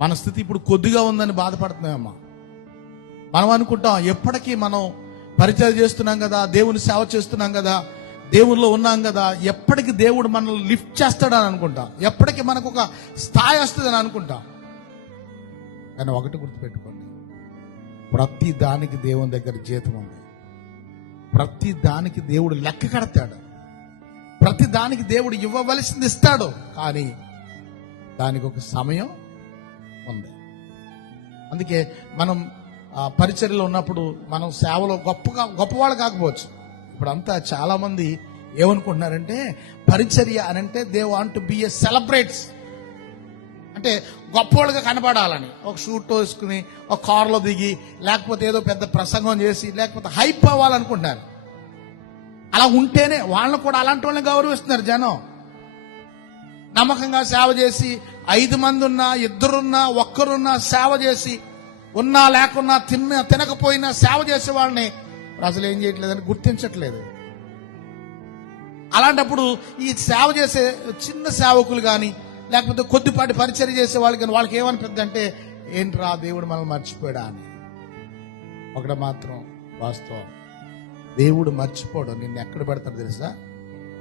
మన స్థితి ఇప్పుడు కొద్దిగా ఉందని బాధపడుతున్నామమ్మా. మనం అనుకుంటాం ఎప్పటికీ మనం పరిచయం చేస్తున్నాం కదా, దేవుని సేవ చేస్తున్నాం కదా, దేవుల్లో ఉన్నాం కదా, ఎప్పటికీ దేవుడు మనల్ని లిఫ్ట్ చేస్తాడని అనుకుంటాం, ఎప్పటికీ మనకు ఒక స్థాయి వస్తుందని అనుకుంటాం. కానీ ఒకటి గుర్తుపెట్టుకోండి, ప్రతి దానికి దేవుని దగ్గర జీతం ఉంది. ప్రతి దానికి దేవుడు లెక్క కడతాడు. ప్రతి దానికి దేవుడు ఇవ్వవలసింది ఇస్తాడు. కానీ దానికి ఒక సమయం ఉంది. అందుకే మనం పరిచర్యలో ఉన్నప్పుడు మనం సేవలో గొప్పవాళ్ళు కాకపోవచ్చు. ఇప్పుడంతా చాలా మంది ఏమనుకుంటున్నారంటే పరిచర్య అని అంటే they want to be a celebrates, అంటే గొప్పవాళ్ళుగా కనపడాలని ఒక షూట్ వేసుకుని ఒక కారులో దిగి లేకపోతే ఏదో పెద్ద ప్రసంగం చేసి లేకపోతే హైప్ అవ్వాలనుకుంటున్నారు. అలా ఉంటేనే వాళ్ళని కూడా అలాంటి వాళ్ళని గౌరవిస్తున్నారు జనం. నమ్మకంగా సేవ చేసి 5 మంది ఉన్నా, 2 ఉన్నా, 1 ఉన్నా సేవ చేసి, ఉన్నా లేకున్నా, తినకపోయినా సేవ చేసే వాళ్ళని ప్రజలు ఏం చేయట్లేదని గుర్తించట్లేదు. అలాంటప్పుడు ఈ సేవ చేసే చిన్న సేవకులు కానీ లేకపోతే కొద్దిపాటి పరిచర్య చేసే వాళ్ళు కానీ వాళ్ళకి ఏమనిపిస్తుంది అంటే, ఏంట్రా దేవుడు మనల్ని మర్చిపోయాడా అని. ఒకటి మాత్రం వాస్తవం, దేవుడు మర్చిపోడు. నిన్ను ఎక్కడ పెడతాడు తెలుసా?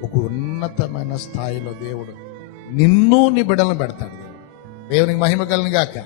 ఒక ఉన్నతమైన స్థాయిలో దేవుడు నిన్ను నీ బిడ్డలను పెడతాడు. దేవునికి మహిమ కలుగును గాక.